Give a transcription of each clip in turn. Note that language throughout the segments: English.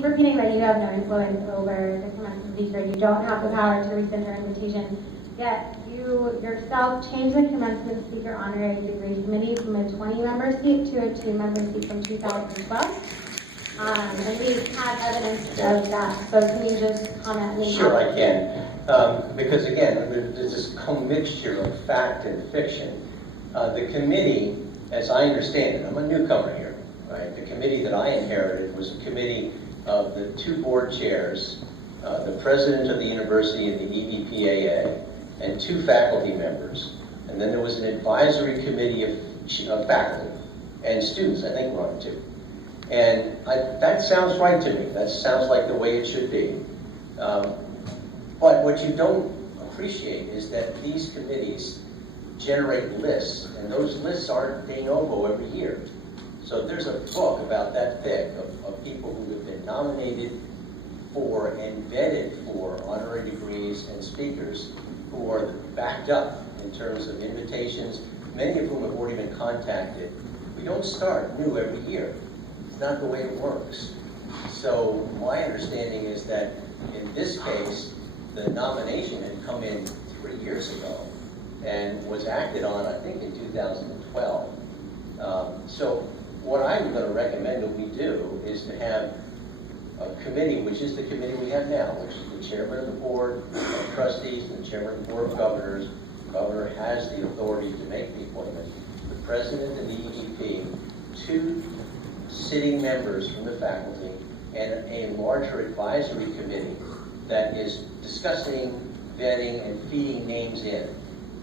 keep repeating that you have no influence over the commencement speaker. You don't have the power to rescind her invitation. Yet you yourself changed the commencement speaker honorary degree committee from a 20-member seat to a 2-member seat from 2012. And we have evidence of that. So can you just comment? Sure, I can. Because again, there's this commixture of fact and fiction. The committee, as I understand it, I'm a newcomer here, right? The committee that I inherited was a committee of the 2 board chairs, the president of the university and the EVPAA, and 2 faculty members. And then there was an advisory committee of faculty and students, I think, were on it too. And that sounds right to me. That sounds like the way it should be. But what you don't appreciate is that these committees generate lists, and those lists aren't de novo every year. So there's a book about that thick of people who have been nominated for and vetted for honorary degrees and speakers who are backed up in terms of invitations, many of whom have already been contacted. We don't start new every year. It's not the way it works. So my understanding is that in this case, the nomination had come in 3 years ago and was acted on, I think, in 2012. So what I'm going to recommend that we do is to have a committee, which is the committee we have now, which is the chairman of the board of trustees and the chairman of the board of governors. The governor has the authority to make the appointment. The president and the EVP, 2 sitting members from the faculty, and a larger advisory committee that is discussing, vetting, and feeding names in.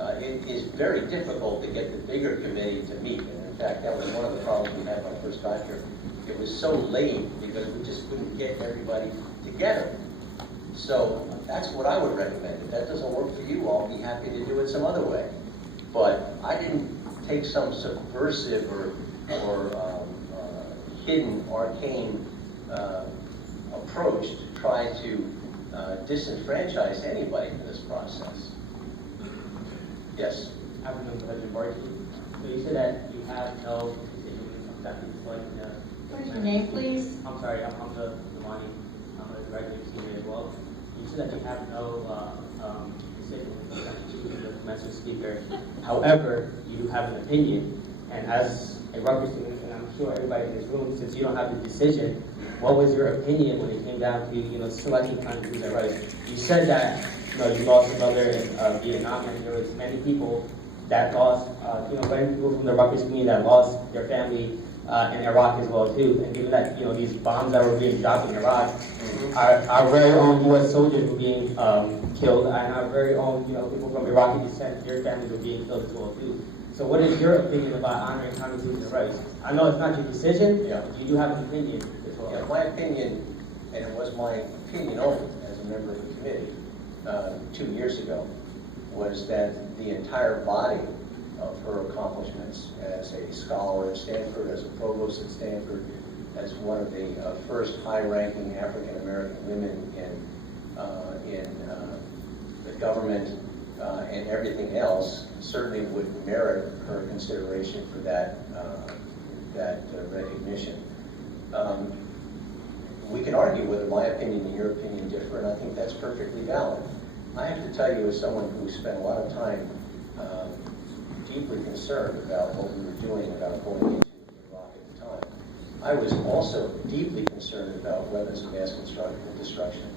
It is very difficult to get the bigger committee to meet. And in fact, that was one of the problems we had when I first got here. It was so late because we just couldn't get everybody together. So that's what I would recommend. If that doesn't work for you, I'll be happy to do it some other way. But I didn't take some subversive or hidden, arcane approach to try to disenfranchise anybody in this process. Yes? African President Barchi. So you said that you have no decision on that point. What is your name, please? I'm sorry, I'm Hamza Zamani. I'm a graduate senior as well. You said that you have no decision when it comes to the commencement speaker. However, you have an opinion, and as a Rutgers student, and I'm sure everybody in this room, since you don't have the decision, what was your opinion when it came down to selecting Condoleezza Rice? You said that you lost a brother in Vietnam, and there was many people that lost, many people from the Rutgers community that lost their family in Iraq as well too. And given that these bombs that were being dropped in Iraq, our very own U.S. soldiers were being killed, and our very own people from Iraqi descent, their families were being killed as well too. So what is your opinion about honoring Condoleezza Rice? I know it's not your decision, but you do have an opinion as well. Yeah, my opinion, and it was my opinion only as a member of the committee 2 years ago, was that the entire body of her accomplishments as a scholar at Stanford, as a provost at Stanford, as one of the first high-ranking African-American women in the government and everything else, certainly would merit her consideration for that recognition. We can argue whether my opinion and your opinion differ, and I think that's perfectly valid. I have to tell you, as someone who spent a lot of time deeply concerned about what we were doing about going into Iraq at the time, I was also deeply concerned about weapons of mass destruction.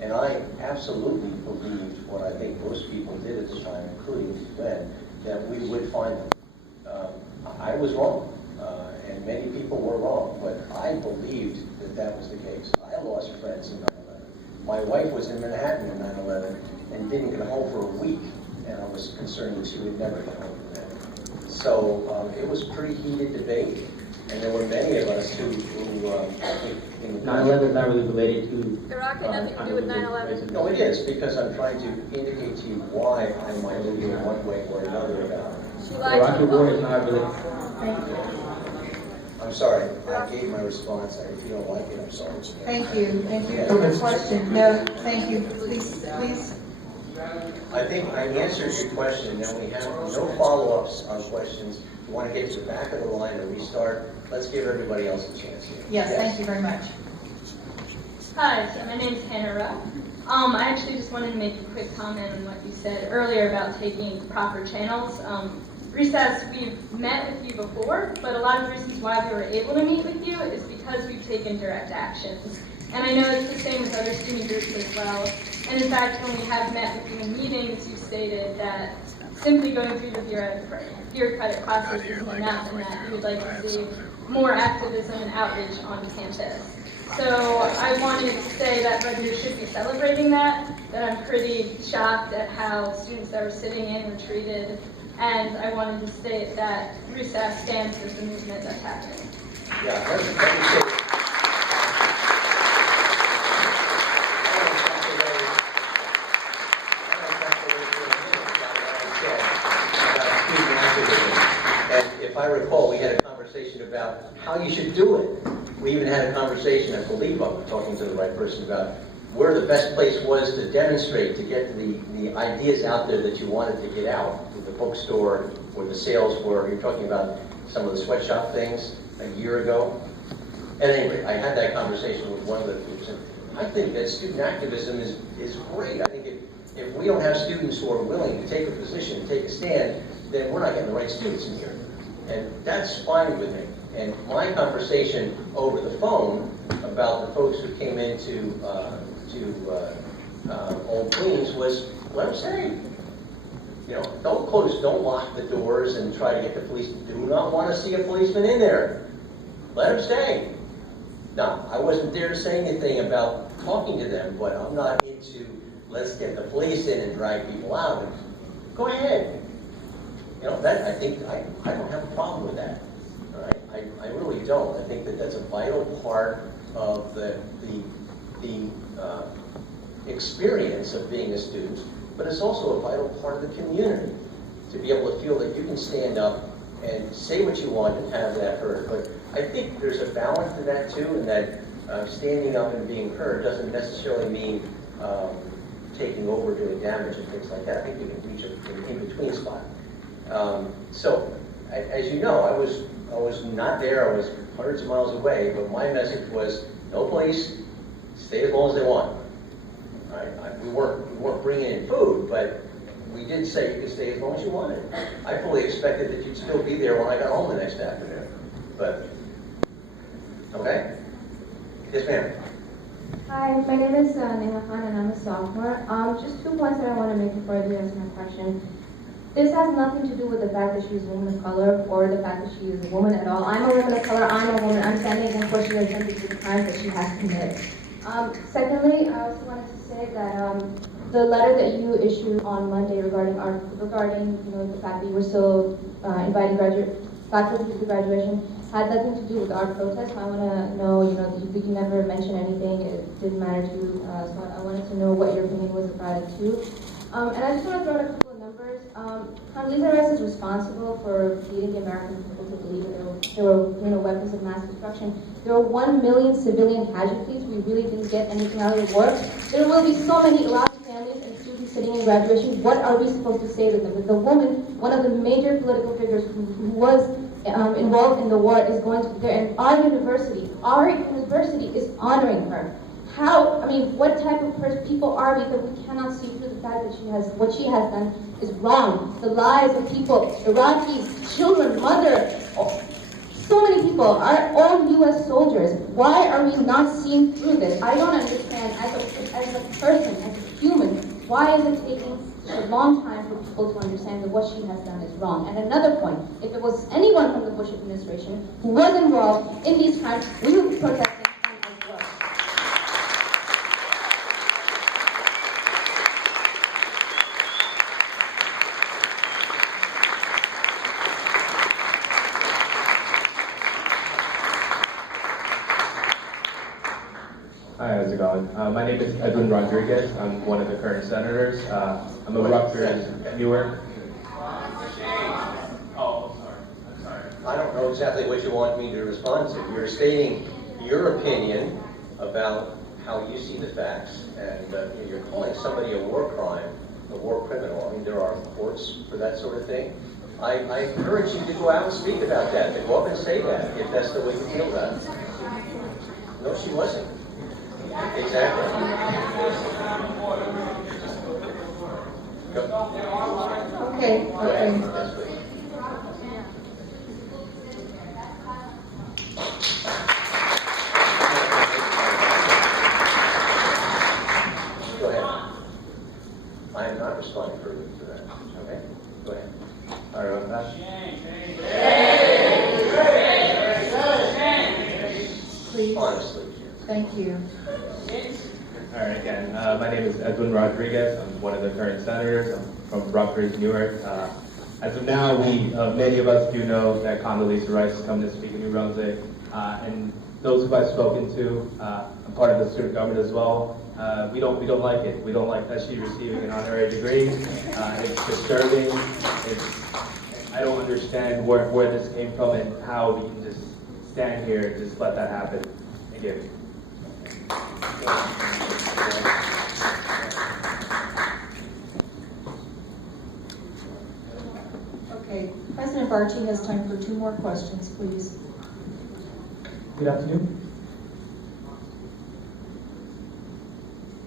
And I absolutely believed what I think most people did at the time, including Glenn, that we would find them. I was wrong, and many people were wrong, but I believed that that was the case. I lost friends in 9/11. My wife was in Manhattan in 9/11 and didn't get home for a week, and I was concerned that she would never get home from that. So it was pretty heated debate, and there were many of us who I think, 9/11 is not really related to Iraq had nothing to do with 9/11. No, it is, because I'm trying to indicate to you why I might feel one way or another about it. The Iraqi war is not related. I'm sorry, I gave my response. If you don't like it, I'm sorry. Thank you. Thank you for the question. No, thank you. Please. I think I answered your question. Now we have no follow-ups on questions. If you want to get to the back of the line and restart, let's give everybody else a chance here. Yes, thank you very much. Hi, so my name is Hannah Ruff. I actually just wanted to make a quick comment on what you said earlier about taking proper channels. Recess, we've met with you before, but a lot of the reasons why we were able to meet with you is because we've taken direct actions. And I know it's the same with other student groups as well. And in fact, when we have met with you in meetings, you've stated that simply going through your bureaucratic process is enough, and that you would like to see more activism and outreach on campus. So I wanted to say that Rutgers should be celebrating that I'm pretty shocked at how students that were sitting in were treated, and I wanted to state that Recess stands with the movement that's happening. Yeah, let me say, and if I recall, we had a conversation about how you should do it. We even had a conversation, I believe I'm talking to the right person, about where the best place was to demonstrate, to get the ideas out there that you wanted to get out, with the bookstore, where the sales were. You're talking about some of the sweatshop things a year ago. At any rate, I had that conversation with one of the groups, and I think that student activism is great. I think if we don't have students who are willing to take a position, take a stand, then we're not getting the right students in here. And that's fine with me. And my conversation over the phone about the folks who came into Old Queens was, let them stay. You know, don't lock the doors and try to get the police. Do not want to see a policeman in there. Let them stay. Now, I wasn't there to say anything about talking to them, but I'm not into let's get the police in and drag people out. Go ahead. You know, that I think I don't have a problem with that. All right? I really don't. I think that that's a vital part of the experience of being a student, but it's also a vital part of the community to be able to feel that you can stand up and say what you want and have that heard. But I think there's a balance to that too, and that standing up and being heard doesn't necessarily mean taking over, doing damage and things like that. I think we can reach an in-between spot. So, as you know, I was not there. I was hundreds of miles away, but my message was no police, stay as long as they want. All right? We weren't bringing in food, but we did say you could stay as long as you wanted. I fully expected that you'd still be there when I got home the next afternoon. But, okay? Yes, ma'am. Hi, my name is Neha Khan and I'm a sophomore. Just 2 points that I want to make before I do answer my question. This has nothing to do with the fact that she's a woman of color or the fact that she is a woman at all. I'm a woman of color, I'm a woman, I'm standing against what she has done to the crimes that she has committed. Secondly, I also wanted to say that the letter that you issued on Monday regarding the fact that you were still inviting faculty to the graduation had nothing to do with our protest. I want to know, that you never mentioned anything. It didn't matter to you. So I wanted to know what your opinion was about it too. And I just want to throw out a couple of numbers. Condoleezza Rice is responsible for leading the American people to believe that there were weapons of mass destruction. There were 1 million civilian casualties. We really didn't get anything out of the war. There will be so many Iraqi families and students sitting in graduation. What are we supposed to say to them? If the woman, one of the major political figures who was involved in the war, is going to be there, and our university is honoring her. What type of people are we that we cannot see through the fact that what she has done is wrong? The lives of people, Iraqis, children, mother, so many people, our own U.S. soldiers. Why are we not seeing through this? I don't understand, as a person, as a human, why is it taking such a long time for people to understand that what she has done is wrong? And another point, if it was anyone from the Bush administration who was involved in these crimes, we would be protesting as well. Hi, how's it going? My name is Edwin Rodriguez. I'm one of the current senators. I'm a Rutgers Newark. Oh, I'm sorry. I don't know exactly what you want me to respond to. You're stating your opinion about how you see the facts, and you're calling somebody a war crime, a war criminal. I mean, there are courts for that sort of thing. I encourage you to go out and speak about that, to go up and say that, if that's the way you feel about it. No, she wasn't. If Exactly. Go. Okay, Go ahead. okay. Yes, please. Go ahead. I am not responding further to that. Okay? Go ahead. Sorry about that. Please, Honestly. thank you. All right, again, my name is Edwin Rodriguez. I'm one of the current senators. I'm from Rutgers, Newark. As of now, many of us do know that Condoleezza Rice is coming to speak in New Brunswick. And those who I've spoken to, I'm part of the student government as well. We don't like it. We don't like that she's receiving an honorary degree. It's disturbing. I don't understand where this came from and how we can just stand here and just let that happen. Thank you. Okay, President Barchi has time for 2 more questions, please. Good afternoon.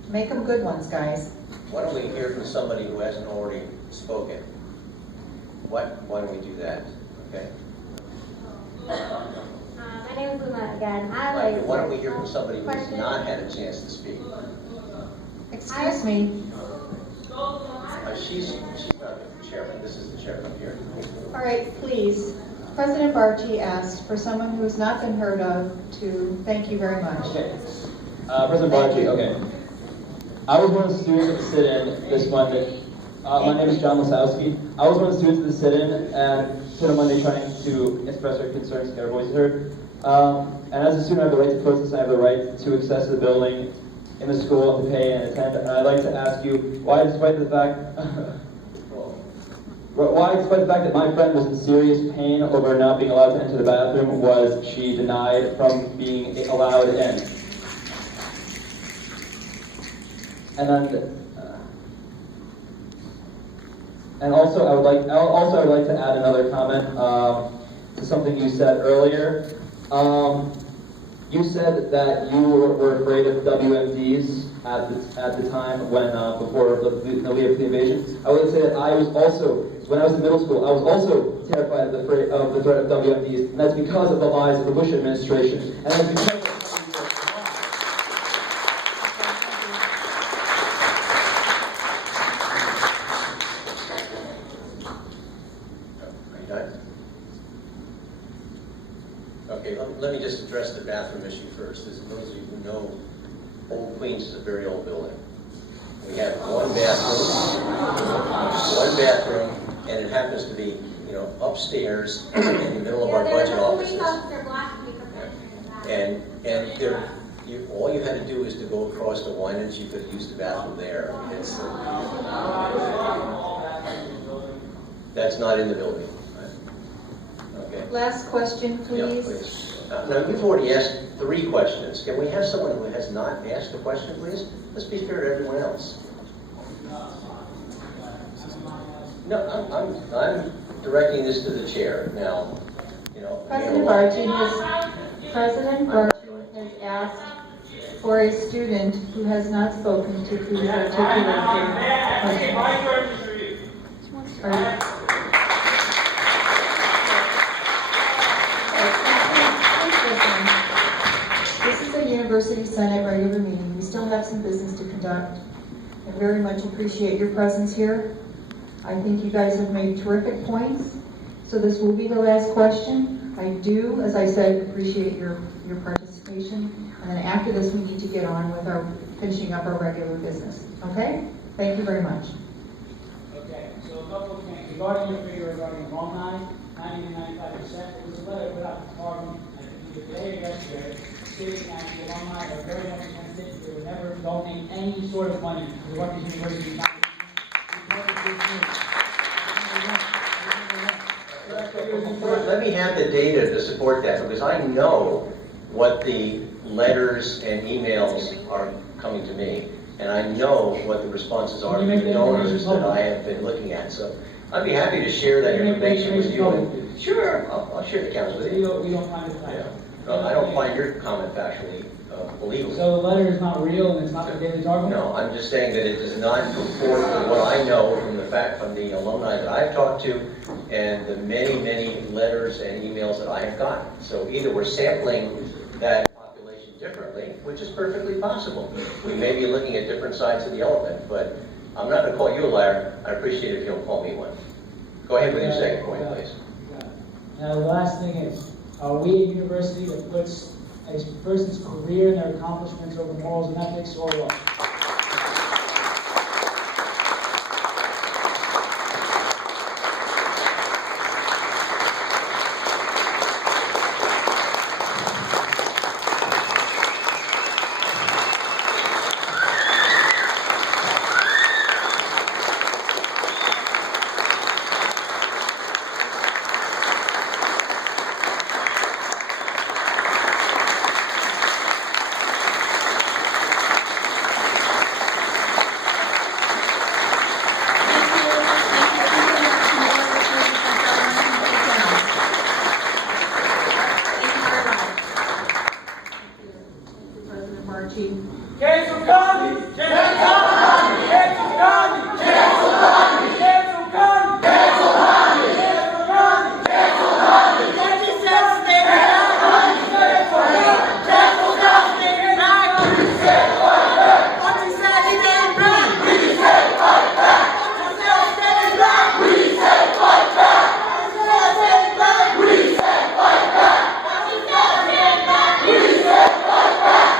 Make them good ones, guys. Why don't we hear from somebody who hasn't already spoken? Why don't we do that? Okay? My name is Luna again. Why don't we hear from somebody who has not had a chance to speak? Excuse me. She's not the chairman. This is the chairman here. All right, please. President Barchi asked for someone who has not been heard of to thank you very much. Okay. President Barchi, okay. I was one of the students at the sit-in this Monday. My name is John Lasowski. I was one of the students at the sit-in and sit-in Monday trying to express our concerns, get our voices heard. And as a student, I have the right to protest, I have the right to access the building in the school and to pay and attend. And I'd like to ask you, why despite the fact that my friend was in serious pain over not being allowed to enter the bathroom, was she denied from being allowed in? And also I would like to add another comment to something you said earlier. You said that you were afraid of WMDs at the time when before the lead up to the invasion. I would say that I was also, when I was in middle school, I was also terrified of the threat of WMDs, and that's because of the lies of the Bush administration, and that's because of Okay, let me just address the bathroom issue first. As those of you who know, Old Queens is a very old building. We have one bathroom, and it happens to be, upstairs in the middle of our budget offices. And all you had to do is to go across to Winans, you could use the bathroom there. That's not in the building. Okay. Last question, please. Yeah, please. Now, you've already asked 3 questions. Can we have someone who has not asked a question, please? Let's be fair to everyone else. No, I'm directing this to the chair now. President Barchi has asked for a student who has not spoken to please articulate their question. This is a University Senate regular meeting. We still have some business to conduct. I very much appreciate your presence here. I think you guys have made terrific points. So this will be the last question. I do, as I said, appreciate your participation. And then after this, we need to get on with finishing up our regular business. Okay? Thank you very much. Okay, so a couple of things. Regarding your figure regarding alumni, 90 to 95%, it was a letter put out to the department, I think either today or yesterday, stating that the alumni are very much against it. They would never donate any sort of money to the Rutgers University. Let me have the data to support that, because I know what the letters and emails are coming to me, and I know what the responses are from the donors that I have been looking at. So I'd be happy to share that information with you. Sure, I'll share the accounts with you. We don't find it. Yeah. I don't find your comment factually believable. So the letter is not real and it's not the Daily Target? No, I'm just saying that it does not comport with what I know from the alumni that I've talked to and the many, many letters and emails that I have gotten. So either we're sampling that population differently, which is perfectly possible. We may be looking at different sides of the elephant, but I'm not going to call you a liar. I appreciate it if you don't call me one. Go ahead with your second point, please. Now, the last thing is, are we a university that puts a person's career and their accomplishments over morals and ethics, or what? President Barchi. Cancel Gandhi! Cancel Gandhi! Cancel Gandhi! Cancel Gandhi! Cancel Gandhi! Cancel Gandhi! Cancel Gandhi! Cancel Gandhi! What he says, stay back! Cancel Gandhi! What he said, what he said, he didn't bring! We say fight back! What he said, stay back! We say fight back! What he said, stay back! We say fight back! What he said, stay back! We say fight back!